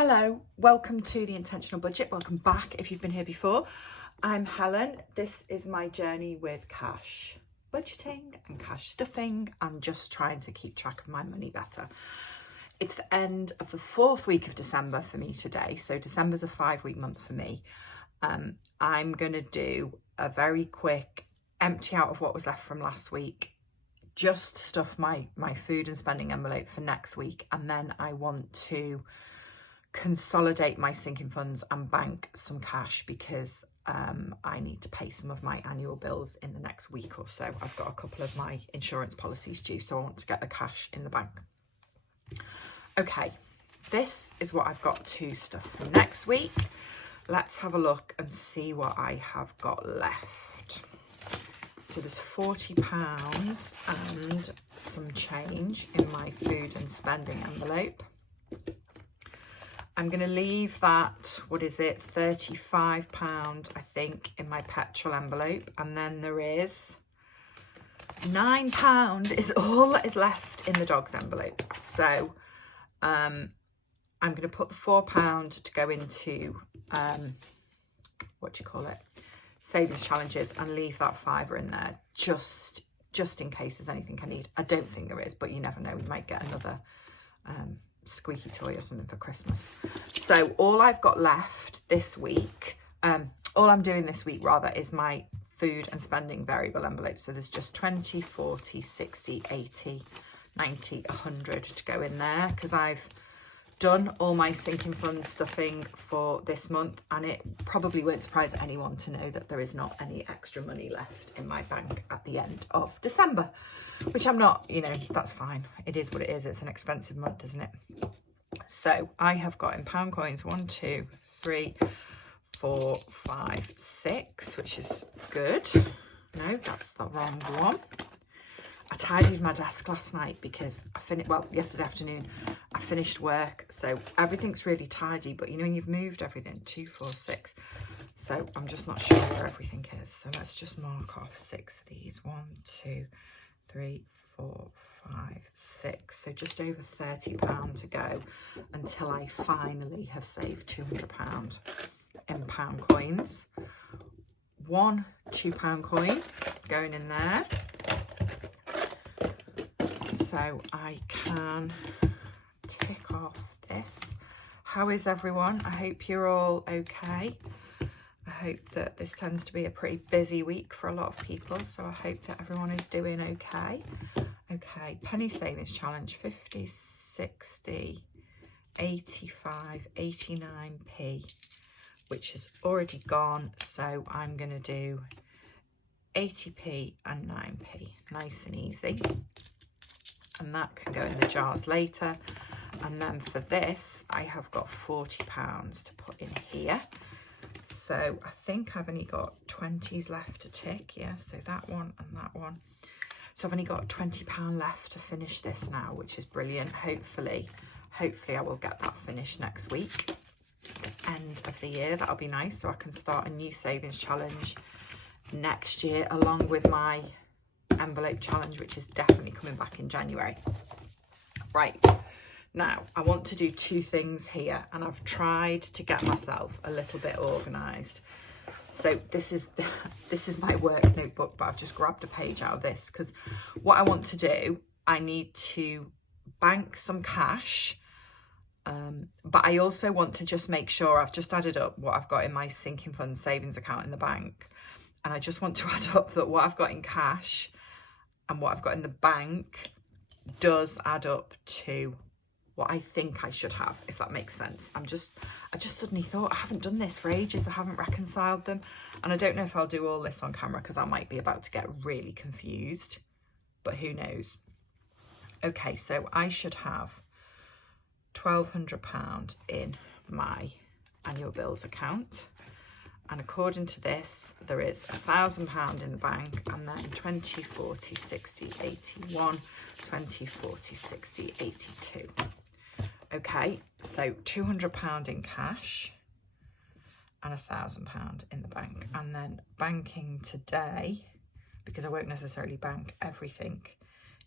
Hello, welcome to the Intentional Budget. Welcome back if you've been here before. I'm Helen. This is my journey with cash budgeting and cash stuffing. I'm just trying to keep track of my money better. It's the end of the 4th week of December for me today. So December's a 5-week month for me. I'm going to do a very quick empty out of what was left from last week. Just stuff my food and spending envelope for next week. And then I want to consolidate my sinking funds and bank some cash because I need to pay some of my annual bills in the next week or so. I've got a couple of my insurance policies due, so I want to get the cash in the bank. Okay, this is what I've got to stuff for next week. Let's have a look and see what I have got left. So there's £40 and some change in my food and spending envelope. I'm going to leave that, what is it, £35, I think, in my petrol envelope. And then there is £9 is all that is left in the dog's envelope. So I'm going to put the £4 to go into, savings challenges, and leave that £5 in there just in case there's anything I need. I don't think there is, but you never know. We might get another squeaky toy or something for Christmas. So all I've got left this week, all I'm doing this week rather, is my food and spending variable envelope. So there's just 20, 40, 60, 80, 90, 100 to go in there because I've done all my sinking fund stuffing for this month, and it probably won't surprise anyone to know that there is not any extra money left in my bank at the end of December, which I'm not, that's fine. It is what it is. It's an expensive month, isn't it? So I have got in pound coins 1, 2, 3, 4, 5, 6, which is good. No, that's the wrong one. I tidied my desk last night because yesterday afternoon I finished work, so everything's really tidy, but when you've moved everything, 2, 4, 6, so I'm just not sure where everything is. So let's just mark off 6 of these. 1, 2, 3, 4, 5, 6. So just over £30 to go until I finally have saved £200 in pound coins. One £2 coin going in there, so I can tick off this. How is everyone? I hope you're all okay. I hope that this tends to be a pretty busy week for a lot of people, so I hope that everyone is doing okay. Okay, penny savings challenge, 50, 60, 85, 89p, which has already gone, so I'm going to do 80p and 9p, nice and easy. And that can go in the jars later. And then for this, I have got £40 to put in here. So I think I've only got 20s left to tick. Yeah, so that one and that one. So I've only got £20 left to finish this now, which is brilliant. Hopefully I will get that finished next week. The end of the year, that'll be nice. So I can start a new savings challenge next year along with my envelope challenge, which is definitely coming back in January. Right, now I want to do 2 things here, and I've tried to get myself a little bit organized. So this is my work notebook, but I've just grabbed a page out of this because what I want to do, I need to bank some cash, but I also want to just make sure I've just added up what I've got in my sinking fund savings account in the bank, and I just want to add up that what I've got in cash and what I've got in the bank does add up to what I think I should have, if that makes sense. I just suddenly thought, I haven't done this for ages. I haven't reconciled them. And I don't know if I'll do all this on camera because I might be about to get really confused, but who knows? Okay, so I should have £1,200 in my annual bills account. And according to this, there is £1,000 in the bank, and then 20, 40, 60, 81, 20, 40, 60, 82. Okay, so £200 in cash and £1,000 in the bank. And then banking today, because I won't necessarily bank everything,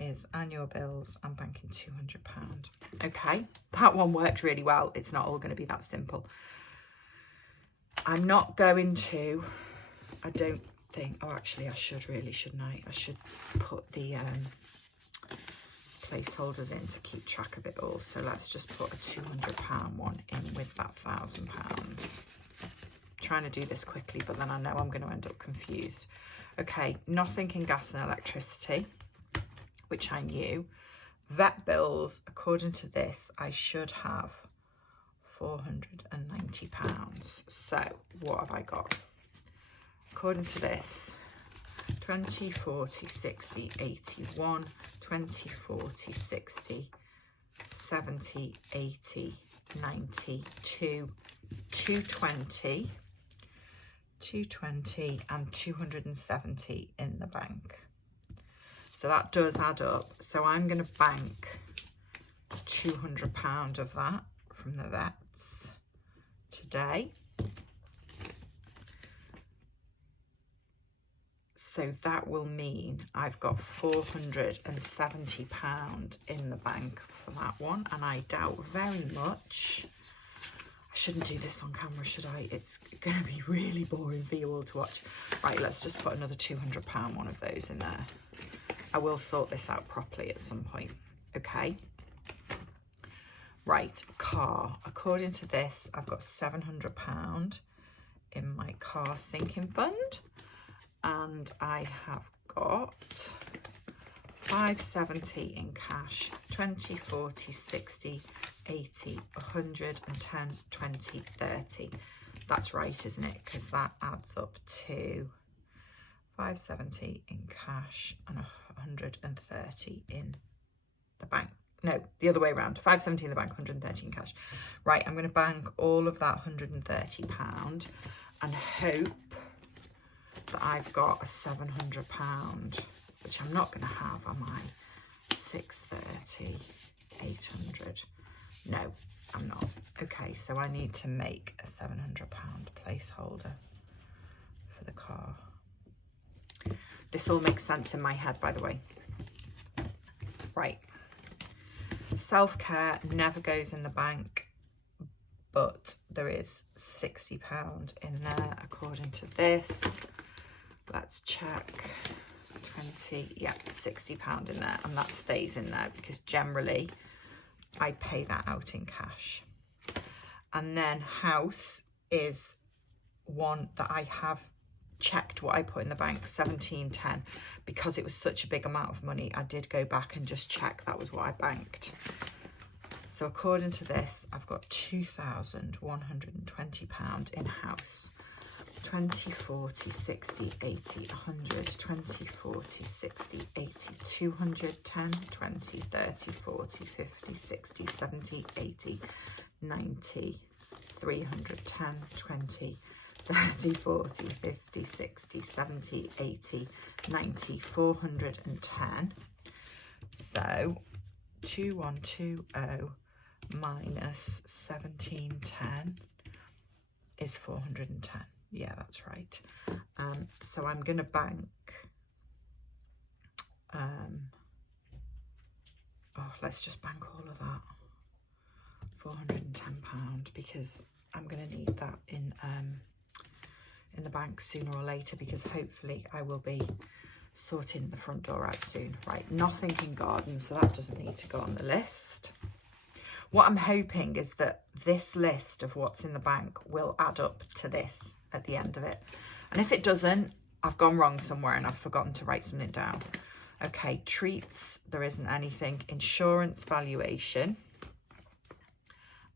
is annual bills. I'm banking £200. Okay, that one worked really well. It's not all going to be that simple. I'm not going to, I don't think, oh, actually I should really, shouldn't I? I should put the placeholders in to keep track of it all. So let's just put a £200 one in with that £1,000. Trying to do this quickly, but then I know I'm going to end up confused. Okay, nothing in gas and electricity, which I knew. Vet bills, according to this, I should have £490. So what have I got? According to this, 20, 40, 60, 81, 20, 40, 60, 70, 80, 90, 220, 220 and 270 in the bank. So that does add up. So I'm going to bank £200 of that from the vets today. So that will mean I've got £470 in the bank for that one. And I doubt very much, I shouldn't do this on camera, should I? It's going to be really boring for you all to watch. Right, let's just put another £200 one of those in there. I will sort this out properly at some point. Okay. Right, car. According to this, I've got £700 in my car sinking fund. And I have got 570 in cash, 20, 40, 60, 80, 110, 20, 30. That's right, isn't it? Because that adds up to 570 in cash and 130 in the bank. No, the other way around. 570 in the bank, 130 in cash. Right, I'm going to bank all of that £130 and hope that I've got a £700, which I'm not going to have, am I? 630, 800. No, I'm not. Okay, so I need to make a £700 placeholder for the car. This all makes sense in my head, by the way. Right. Self-care never goes in the bank, but there is £60 in there according to this. Let's check. 20, yeah, £60 in there, and that stays in there because generally I pay that out in cash. And then house is one that I have checked what I put in the bank, 1710, because it was such a big amount of money. I did go back and just check that was what I banked. So according to this, I've got £2,120 in house. 20, 40, 60, 80, 100, 20, 40, 60, 80, 200, 10, 20, 30, 40, 50, 60, 70, 80, 90, 300, 10, 20, 30, 40, 50, 60, 70, 80, 90, 410. So 2120 minus 1710 is 410. Yeah, that's right. So I'm going to bank, let's just bank all of that, £410, because I'm going to need that in the bank sooner or later, because hopefully I will be sorting the front door out soon. Right, nothing in garden, so that doesn't need to go on the list. What I'm hoping is that this list of what's in the bank will add up to this at the end of it. And if it doesn't, I've gone wrong somewhere and I've forgotten to write something down. Okay, treats, there isn't anything. Insurance valuation,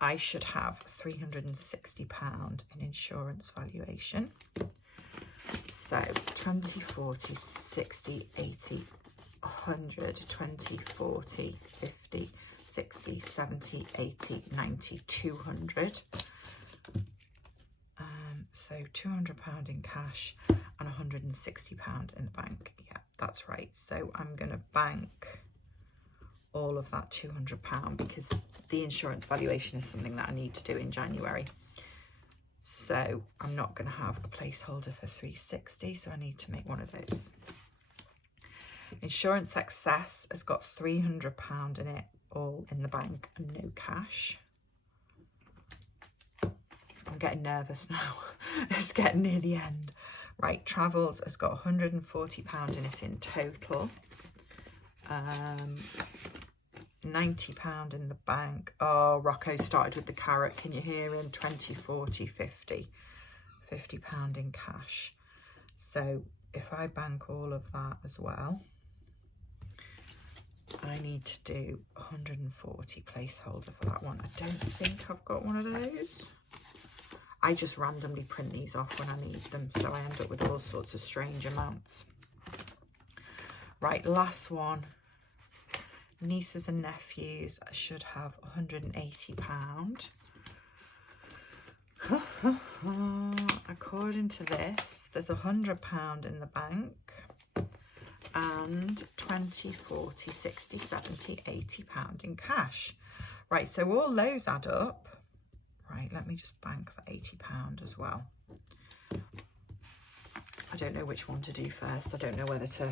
I should have £360 in insurance valuation. So 20, 40, 60, 80, 100, 20, 40, 50, 60, 70, 80, 90, 200. So £200 in cash and £160 in the bank. Yeah, that's right. So I'm going to bank all of that £200 because the insurance valuation is something that I need to do in January. So I'm not going to have a placeholder for 360, so I need to make one of those. Insurance excess has got £300 in it all in the bank and no cash. I'm getting nervous now. It's getting near the end. Right, travels has got £140 in it in total. £90 in the bank. Oh, Rocco started with the carrot. Can you hear him? 20, 40, 50. £50 in cash. So if I bank all of that as well, I need to do 140 placeholder for that one. I don't think I've got one of those. I just randomly print these off when I need them, so I end up with all sorts of strange amounts. Right, last one. Nieces and nephews, I should have £180. According to this, there's £100 in the bank and 20, 40, 60, 70, £80 in cash. Right, so all those add up. Right, let me just bank the £80 as well. I don't know which one to do first. I don't know whether to...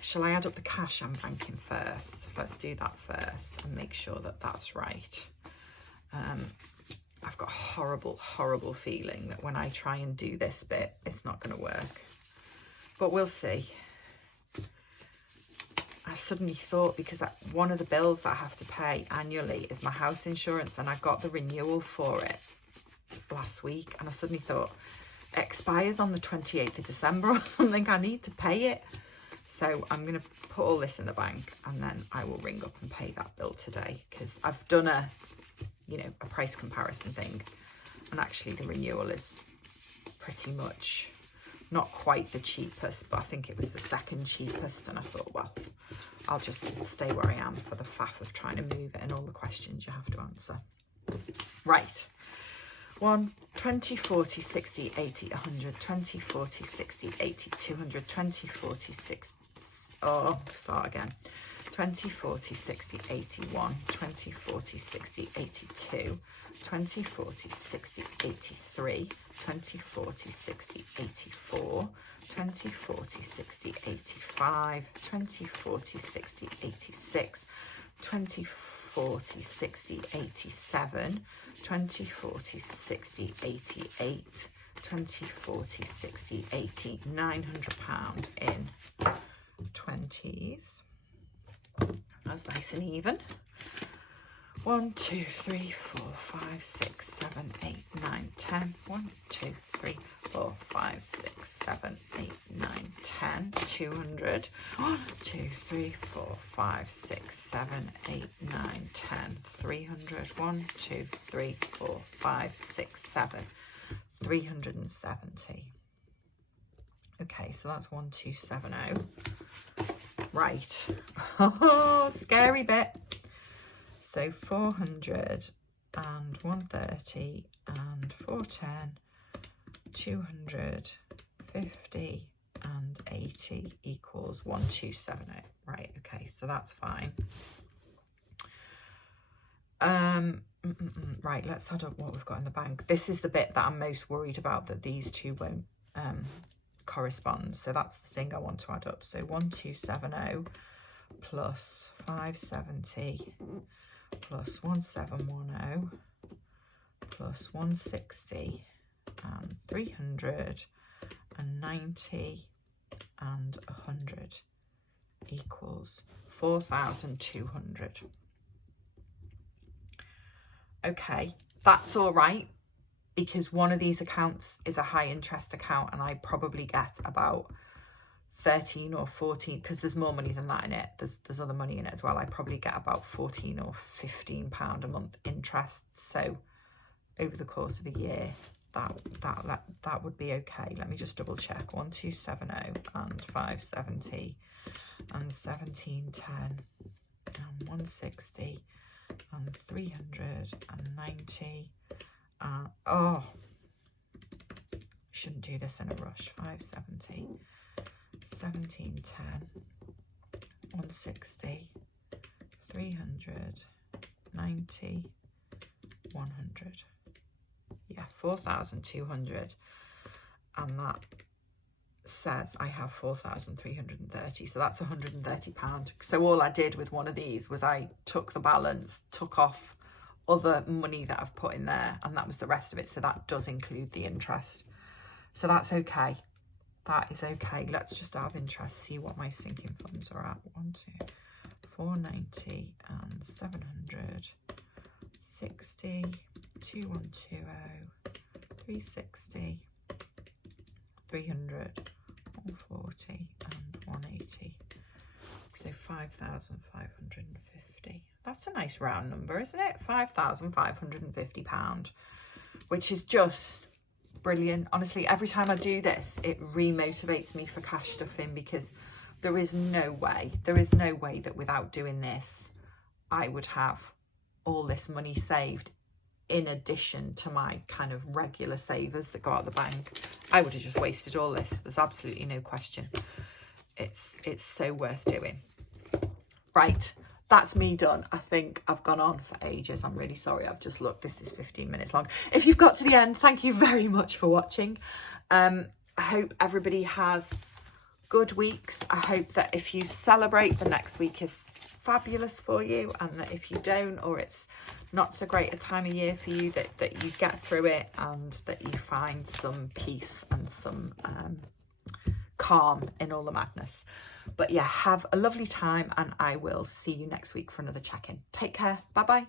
Shall I add up the cash I'm banking first? Let's do that first and make sure that that's right. I've got a horrible, horrible feeling that when I try and do this bit, it's not going to work. But we'll see. I suddenly thought, because one of the bills that I have to pay annually is my house insurance, and I got the renewal for it last week, and I suddenly thought, it expires on the 28th of December or something, I need to pay it. So I'm going to put all this in the bank, and then I will ring up and pay that bill today, because I've done a price comparison thing, and actually the renewal is pretty much not quite the cheapest, but I think it was the second cheapest, and I thought, well, I'll just stay where I am for the faff of trying to move it and all the questions you have to answer. Right. 20, 40, 60, 80, 100, 20, 40, 60, 80, 200, 20, 40, 60, oh, start again. 20, 40, 60, 81, 20, 40, 60, 82, 20, 40, 60, 83, 20, 40, 60, 84, 20, 40, 60, 85, 20, 40, 60, 86, 20, 40, 60, 87, 20, 40, 60, 88, 20, 40, 60, 80, £900 in 20s. That's nice and even. 1, 2, 3, 4, 5, 6, 7, 8, 9, 10. 1, 2, 3, 4, 5, 6, 7, 8, 9, 10. 200. 1, 2, 3, 4, 5, 6, 7, 8, 9, 10. 300. 1, 2, 3, 4, 5, 6, 7. 370. Okay, so that's 1270. Right. Scary bit. So 400 and 130 and 410, 250 and 80 equals 1270. Right, okay, so that's fine. Right, let's add up what we've got in the bank. This is the bit that I'm most worried about, that these two won't correspond. So that's the thing I want to add up. So 1270 plus 570 plus 1710 plus 160 and 390 and 100 equals 4,200. Okay, that's all right, because one of these accounts is a high interest account, and I probably get about 13 or 14, because there's more money than that in it. There's other money in it as well. I probably get about 14 or 15 pound a month interest. So over the course of a year, that would be okay. Let me just double check. 1270 and 570 and 1710 and 160 and 390. Oh, shouldn't do this in a rush. 570, 1710, 160, 390, 100. Yeah, 4,200, and that says I have 4,330, so that's £130. So all I did with one of these was I took the balance, took off other money that I've put in there, and that was the rest of it. So that does include the interest, so that's okay. That is okay. Let's just out of interest see what my sinking funds are at. 1, 2, 490 and 700, 60, 2120, 360, 300, 140 and 180. So 5,550. That's a nice round number, isn't it? £5,550, which is just brilliant. Honestly, every time I do this, it remotivates me for cash stuffing, because there is no way that without doing this, I would have all this money saved in addition to my kind of regular savers that go out the bank. I would have just wasted all this. There's absolutely no question. It's so worth doing. Right, that's me done. I think I've gone on for ages. I'm really sorry. I've just looked. This is 15 minutes long. If you've got to the end, thank you very much for watching. I hope everybody has good weeks. I hope that if you celebrate, the next week is fabulous for you, and that if you don't, or it's not so great a time of year for you, that you get through it and that you find some peace and some calm in all the madness. But yeah, have a lovely time, and I will see you next week for another check-in. Take care. Bye bye.